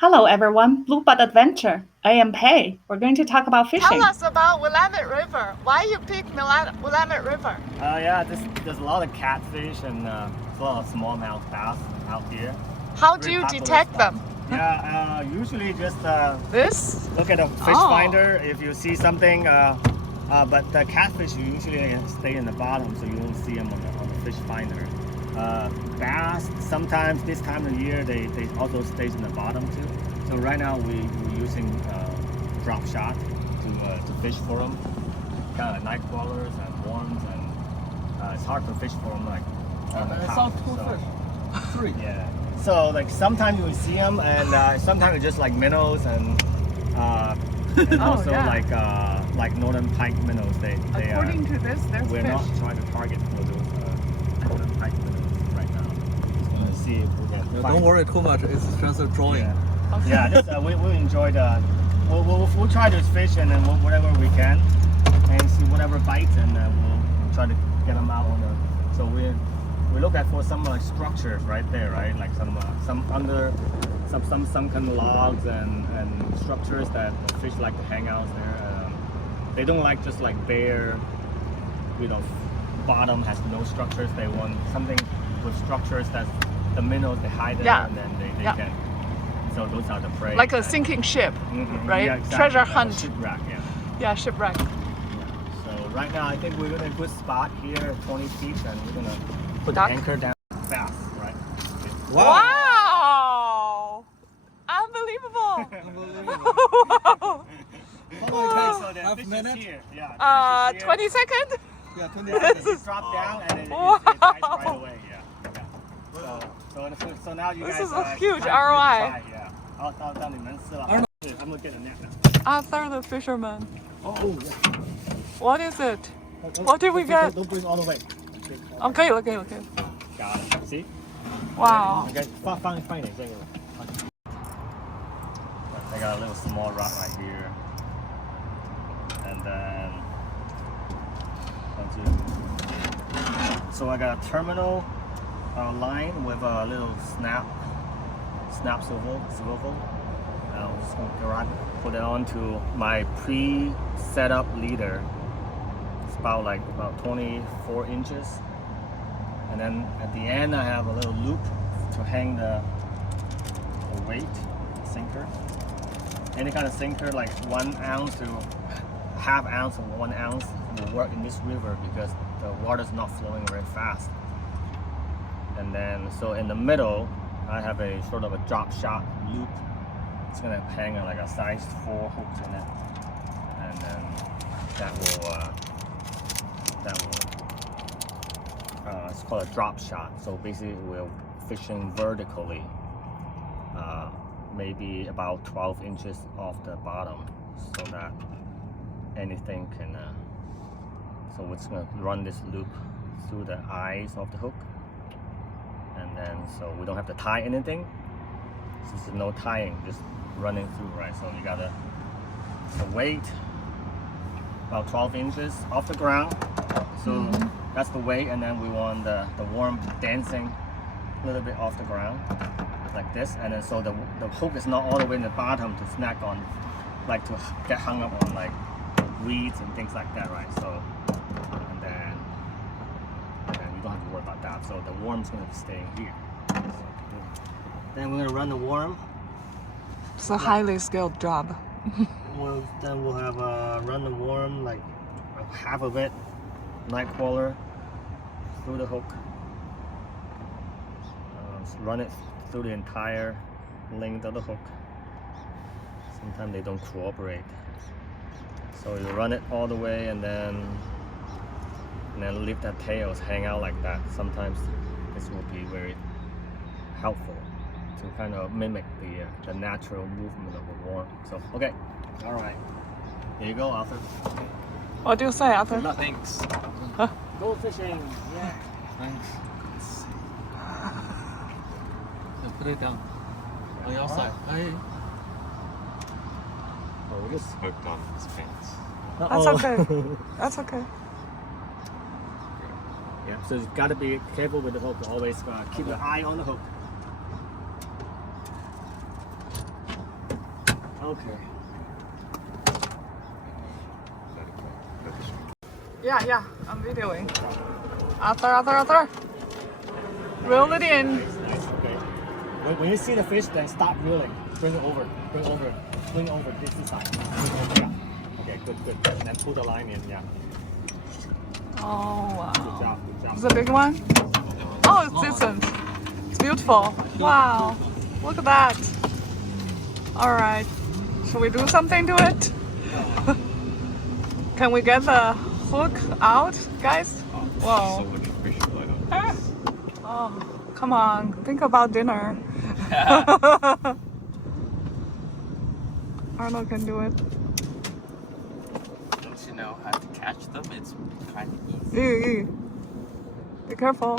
Hello everyone, Blue Bud Adventure. I am Pei. We're going to talk about Tell fishing. us about Willamette River. Why you pick Willamette River? Yeah, there's a lot of catfish and a lot of smallmouth bass out here. How do you Very popular detect spot. them? Yeah, usually just This? look at a fish Oh. finder if you see something. But the catfish usually stay in the bottom, so you won't see them on the fish finder. Bass, sometimes this time of year, they also stays in the bottom too. So right now we're using drop shot to fish for them. Kind of nightcrawlers and worms, and it's hard to fish for them like on the I top. saw two So, fish. Three. yeah. So like sometimes you will see them, and sometimes it's just like minnows and Oh, also yeah. like northern pike minnows. They According to this, there's we're fish. not trying to target for those northern pike minnows right now. Just gonna see if we can Yeah, find. don't worry too much. It's just a drawing. Yeah, Okay. yeah. Just, we enjoy the. We'll try to fish and then whatever we can, and see whatever bites, and we'll try to get them out on the. So we look at for some like structures right there, right? Like some under some kind of logs and structures that the fish like to hang out there. They don't like just like bare, bottom has no structures. They want something with structures that the minnows they hide there, Yeah. and then they Yeah. can. So those are the prey. Like a that- sinking ship, Mhm, right? yeah, exactly, Treasure like a hunt. shipwreck, yeah. Yeah, shipwreck. So right now I think we're in a good spot here, 20 feet, and we're gonna put Duck. the anchor down fast, right? Wow! Unbelievable! Unbelievable. Wow! Okay, so the Half fish is minute? here. Yeah, the fish is here. 20 seconds? Yeah, 20 Yeah, seconds. it drop down and then it Wow. bites right away. Yeah. So now you This guys. is a huge try to ROI. try, yeah. 让你们吃了。I'm gonna get a net now. Arthur the fisherman. Oh, What is it? What did we get? Don't bring all the way. Okay. Got it. See? Wow. Okay, 放一点这个。I got a little small rock right here, and then so I got a terminal line with a little snap swivel. I'm just gonna put it onto my pre-set up leader. It's about 24 inches, and then at the end I have a little loop to hang the weight sinker. Any kind of sinker like 1 ounce to half ounce or 1 ounce will work in this river because the water is not flowing very fast. And then so in the middle I have a sort of a drop shot loop. It's gonna hang like a size 4 hooks in it, and then that will it's called a drop shot. So basically we're fishing vertically, maybe about 12 inches off the bottom, so that anything can. So we're just gonna run this loop through the eyes of the hook, and then so we don't have to tie anything. This is no tying, just running through, right? So you got the weight about 12 inches off the ground. So that's the weight, and then we want the worm dancing a little bit off the ground like this, and then so the hook is not all the way in the bottom to snack on, like to get hung up on like weeds and things like that, right? So and then you don't have to worry about that. So the worm's gonna stay here. So, then we're gonna run the worm. It's a highly skilled job. Then we'll have run the worm like half of it, Nightcrawler through the hook. Run it through the entire length of the hook. Sometimes they don't cooperate. So you run it all the way and then leave the tails hang out like that. Sometimes this will be very helpful to kind of mimic the natural movement of a worm. So okay, all right. Here you go, Arthur. What do you say, Arthur? Thanks. Go fishing. Yeah. Thanks. Yeah, put it down. On your side. Hey. Oh, it is hooked on his pants. That's okay. That's okay. Yeah, so you gotta be careful with the hook. Always keep your eye on the hook. Okay. Yeah, I'm videoing. Arthur. Reel it in. Nice, okay. When you see the fish, then stop reeling. Bring it over. Bring over. This side. Bring over. Yeah. Okay, good. And then pull the line in. Yeah. Oh, wow. Good job. Is it a big one? Oh, it's decent. It's beautiful. Wow. Look at that. All right. Should we do something to it? Can we get the hook out, guys? Whoa. So many fish right up. Oh, come on. Think about dinner. Arnold can do it. Once you know how to catch them, it's kind of easy. Ew. Be careful.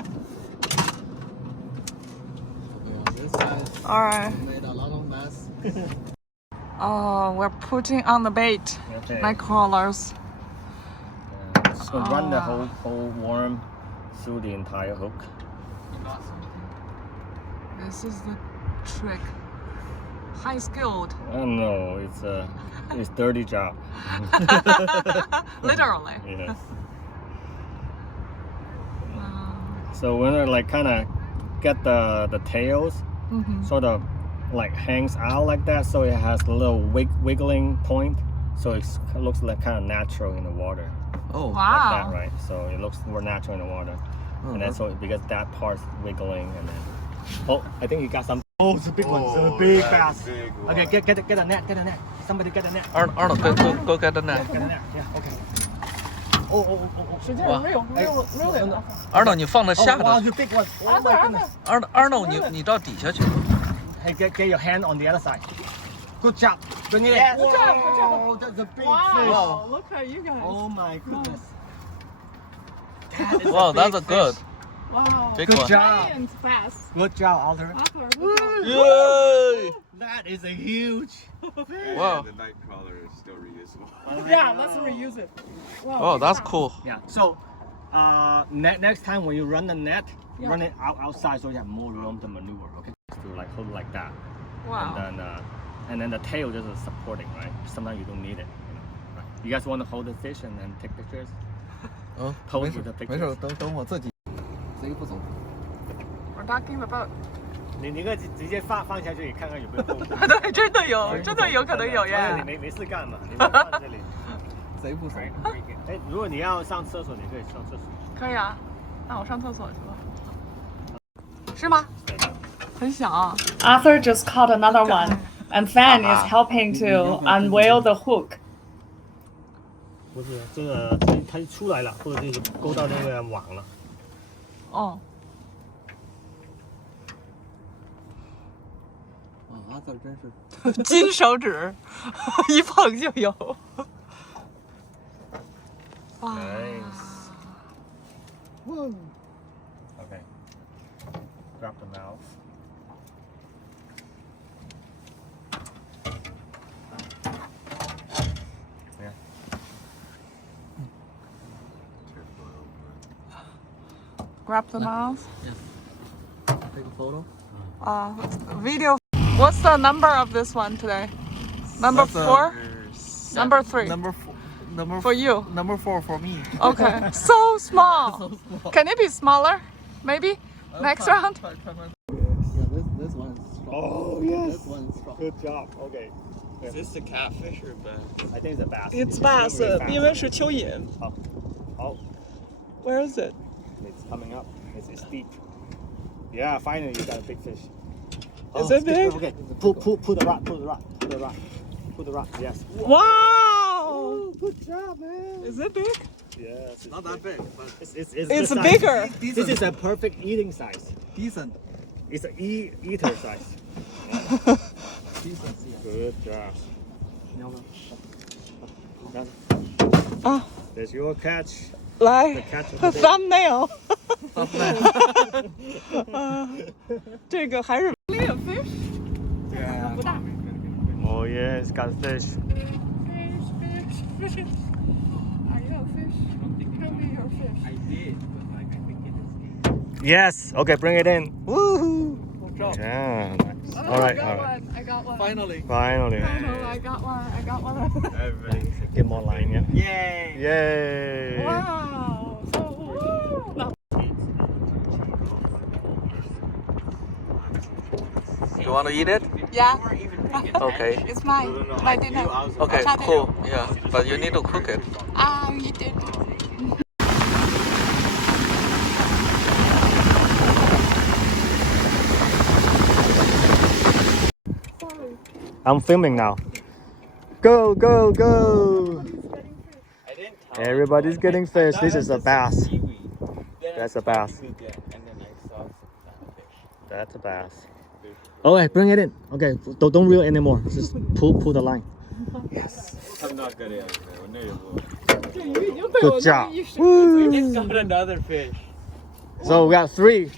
On this side, All right. made a lot of mess. Oh, we're putting on the bait. Okay. Nightcrawlers. So run the whole worm through the entire hook. This is the trick. High skilled. Oh no, it's dirty job. Literally. Yes. Wow. So when it like kind of get the tails sort of like hangs out like that, so it has a little wiggling point, so it looks like kind of natural in the water. Oh, Like Wow. that, right? So it looks more natural in the water. And then so because that part's wiggling and then I think you got some. Oh, it's a big one. It's a big bass. Big one. Okay, get a net. Somebody get a net. Arnold, go get the net. Get a net. Yeah, okay. Oh. 使劲溜点。 Arnold， 你放在下 Oh, wow, 头。 the big one. Oh my goodness. Arnold， 你到底下去。 Hey, get your hand on the other side. Good job. Bring it in. Yes. Good Whoa, job. that's a big Wow. fish. Look at you guys. Oh my goodness. Wow, that's a good. Wow. Big Good one. job. Giant bass. Good job, Arthur. Arthur, good job. Yay! That is a huge fish. Wow. The Nightcrawler is still reusable. Yeah, let's reuse it. Wow. Oh, that's cool. Yeah. So, next time when you run the net, run it outside so you have more room to maneuver. Okay. To like hold like that. Wow. And then the tail just is supporting, right? Sometimes you don't need it. Right? You guys want to hold the fish and then take pictures? 嗯， Pose 没事 with the 没事， pictures. 等我自己。谁不走？ We're docking the boat. 你可以直接放下去，看看有没有动。对，真的有可能有耶。你没事干嘛？你放在这里。谁不走？哎，如果你要上厕所，你可以上厕所。可以啊，那我上厕所去了。是吗？很小。Arthur just caught another one, and Fan is helping to unveil the hook. 不是这个，它出来了，或者是勾到那个网了。哦。阿字真是金手指，一碰就有。哇 Nice. Woo. Okay. Grab the mouth. Yeah. Grab the mouth. take a photo. Video. What's the number of this one today? Number 4? Number 3? Number For you. Number 4 for me. Okay. So small. Can it be smaller? Maybe next round. Yeah, this one is strong. Oh yes. This one is strong. Good job. Okay. Is this a catfish or bass? I think it's a bass. It's bass. Really fast. 因为是蚯蚓。 Oh, Where is it? it's coming up. It's deep. Yeah, finally you got a big fish. Is it big? Okay. Pull the rod. Pull the rod. Yes. Wow. Oh, good job, man. Is it big? Yes. It's Not that big, but It's It's good size. bigger. This is a perfect eating size. decent. It's an eater size. Decent, yeah. Good job. 你要不要？ 啊， There's your catch. 来 The catch of the day. thumbnail. 这个还是 Really a fish? Yeah. 不大。 Oh yeah, it's got fish. Fish. Are you a fish? Show me your fish. I did, but like I think it is. Yes. Okay, bring it in. Woohoo. Good job. Yeah. Nice. All right, I all got right. one. I got one. Finally. Finally. Finally, I got one. I got one. Everybody. Get more line, yeah. Yay! Yay! Wow. So, woo. You want to eat it? Yeah. Okay. It's mine. My dinner. Okay, cool. Yeah, but you need to cook it. Ah, you did. I'm filming now. Go, go, go! I didn't tell Everybody's getting fish. This is a bass. Then That's I a bass. tried to cook it, and then I saw some fish. That's a bass. Okay, bring it in. Okay, don't reel anymore. Just pull the line. I'm not good at it. Good job. It's got another fish. So we got 3,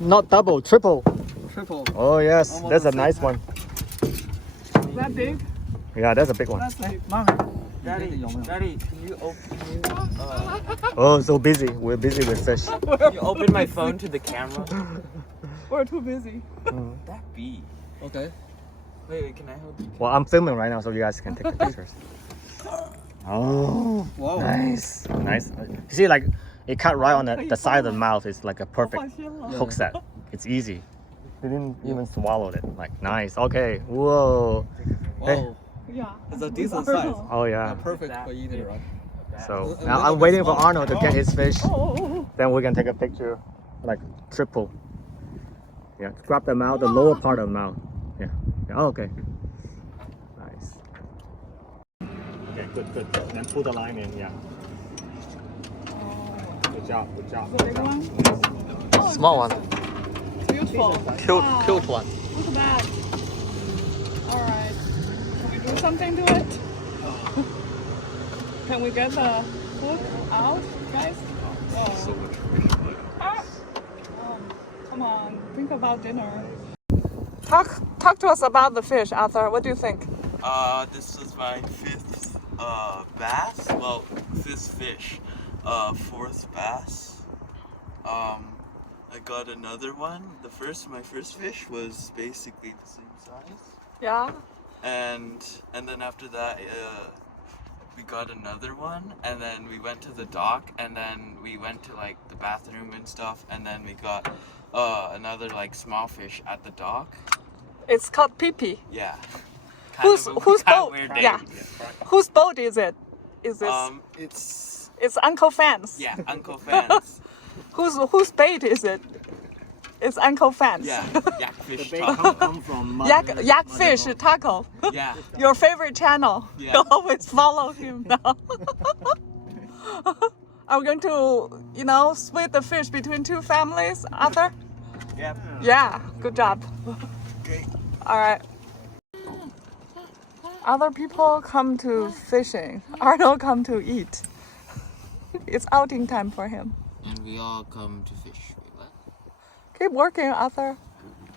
not double, triple. Triple. Oh yes, Almost that's the a same nice time. one. That big? Yeah, that's a big one. Daddy, can you open? Oh, so busy. We're busy with fish. Can you open my phone to the camera? We're too busy. That bee. Okay. Wait, can I hold you? Well, I'm filming right now, so you guys can take the pictures. Oh, Wow. nice, nice. You see, like it cut right on the side of the mouth. It's like a perfect hook set. It's easy. They didn't even swallow it. Like nice. Okay. Whoa. Wow. Yeah. It's a decent size. Oh Yeah, yeah. perfect for eating, right? So A now little I'm bit waiting for smaller. Arnold to get his fish. Oh. Then we can take a picture, like triple. Yeah, grab the mouth, the lower part of the mouth. Yeah. Oh, okay. Nice. Okay, good. Then pull the line in. Yeah. Good job. Good job. The big one? Small one. Beautiful. Cute one. Look at that. All right. Can we do something to it? Can we get the hook out, guys? So much fish. Ah. Come on. Think about dinner. Talk to us about the fish, Arthur. What do you think? This is my 5th bass. Well, 5th fish. 4th bass. I got another one. My first fish was basically the same size. Yeah. And then after that, we got another one, and then we went to the dock, and then we went to like the bathroom and stuff, and then we got another like small fish at the dock. It's called Pipi. Yeah. Whose boat? Weird Yeah. name. Whose boat is it? Is this? It's Uncle Fan's. yeah, Uncle Fan's. Whose bait is it? It's Uncle Fan's. Yeah, yakfish They taco. come from Yak fish taco. Yeah. Your favorite channel. Yeah. You always follow him now. Are we going to, split the fish between 2 families, Arthur? Yep. Yeah, good job. Great. All right. Other people come to fishing. Arnold come to eat. It's outing time for him. And we all come to fish. Wait, what? Keep working, Arthur.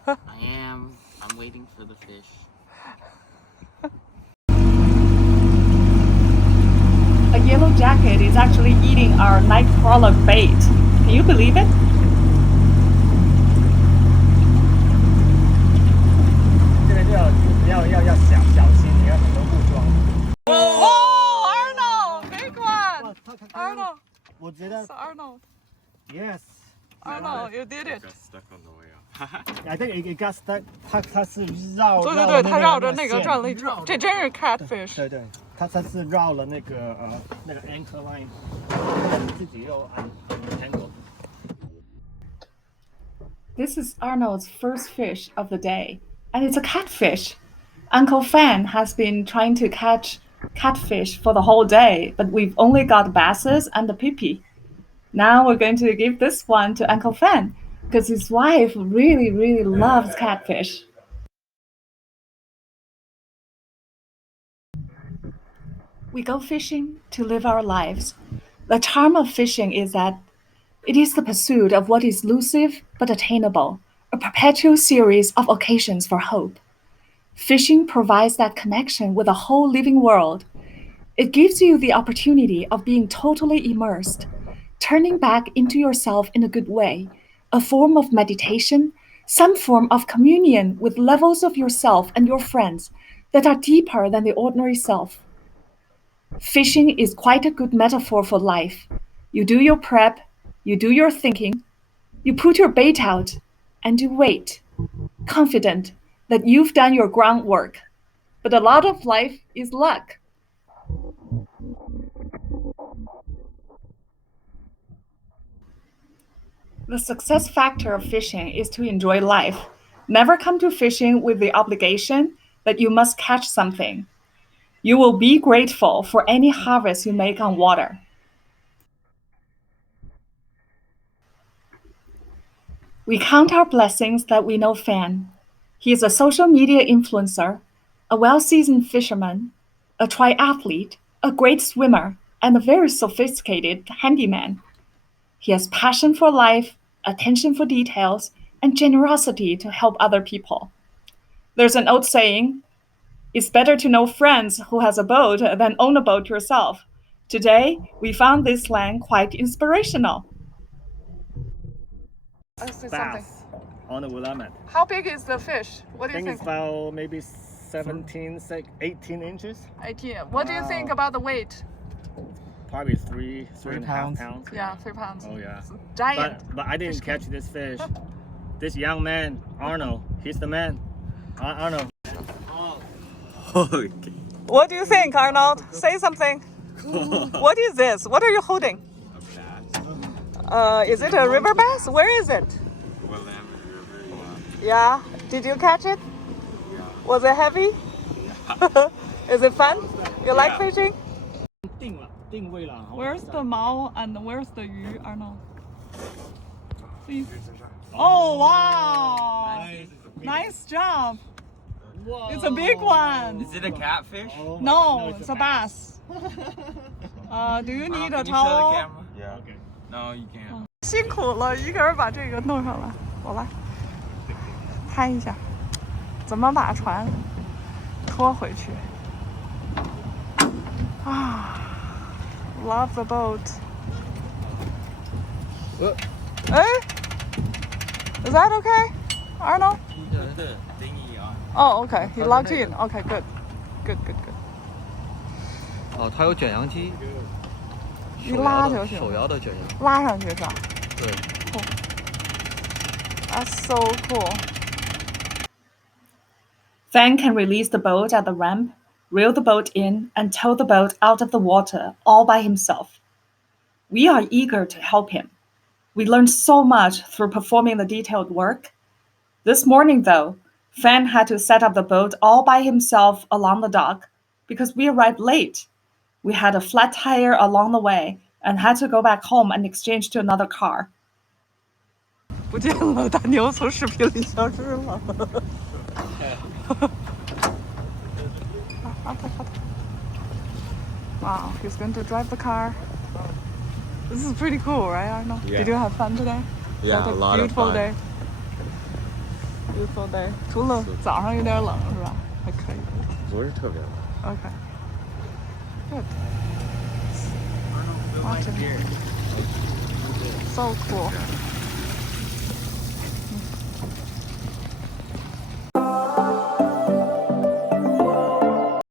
I'm waiting for the fish. A yellow jacket is actually eating our Nightcrawler bait. Can you believe it? Oh, Arnold! Big one! Arnold! It's Arnold. Yes. Arnold, you did it. Got stuck on the way out. I think it got stuck. 它是绕对对对，他绕着那个线转了一圈，这真是 catfish。对对，它是绕了那个anchor line，自己又按 angle。 This is Arnold's first fish of the day, and it's a catfish. Uncle Fan has been trying to catch catfish for the whole day, but we've only got basses and the Pipi. Now we're going to give this one to Uncle Fan because his wife really, really loves catfish. We go fishing to live our lives. The charm of fishing is that it is the pursuit of what is elusive but attainable, a perpetual series of occasions for hope. Fishing provides that connection with the whole living world. It gives you the opportunity of being totally immersed, turning back into yourself in a good way, a form of meditation, some form of communion with levels of yourself and your friends that are deeper than the ordinary self. Fishing is quite a good metaphor for life. You do your prep, you do your thinking, you put your bait out, and you wait, confident that you've done your groundwork. But a lot of life is luck. The success factor of fishing is to enjoy life. Never come to fishing with the obligation that you must catch something. You will be grateful for any harvest you make on water. We count our blessings that we know Fan. He is a social media influencer, a well-seasoned fisherman, a triathlete, a great swimmer, and a very sophisticated handyman. He has passion for life, attention for details, and generosity to help other people. There's an old saying, it's better to know friends who has a boat than own a boat yourself. Today, we found this slang quite inspirational. Let's see something. Bass on the Willamette. How big is the fish? What do I you think think? it's about maybe 17, 18 inches. 18. What do you think about the weight? Probably three and a half pounds. Yeah, 3 pounds. Oh yeah. It's giant. But I didn't catch this fish. This young man, Arnold, he's the man. Arnold. Holy What do you think, Arnold? Say something. What is this? What are you holding? Is it a river bass? Where is it? Willamette River, Yeah. Did you catch it? Was it heavy? Is it fun? You like fishing? 定位了。 Where's the mao and where's the yu, Arnold? See? Oh wow! Nice job. It's a big one. Is it a catfish? No, it's a bass. Do you need a Can you show the towel? camera? Yeah. Okay. No, you can't. 辛苦了，一个人把这个弄上来。我来拍一下，怎么把船拖回去？啊 ，Love the boat。哎，Is that okay, Arnold? Oh, okay. He logged in. Okay, good. Good. 哦，它有卷扬机，一拉就行，手摇的卷扬，拉上去是吧？对。That's so cool. Fan can release the boat at the ramp, reel the boat in, and tow the boat out of the water all by himself. We are eager to help him. We learned so much through performing the detailed work. This morning, though, Fan had to set up the boat all by himself along the dock because we arrived late. We had a flat tire along the way and had to go back home and exchange to another car. 不见了，大牛从视频里消失了。Wow, he's going to drive the car. This is pretty cool, right, Arnold? Yeah. Did you have fun today? Yeah, What a lot of beautiful fun. day. Beautiful day. 除了早上有点冷是吧？还可以。不是特别冷。 Okay. Good. Arnold, feel my Watching. beard. So cool.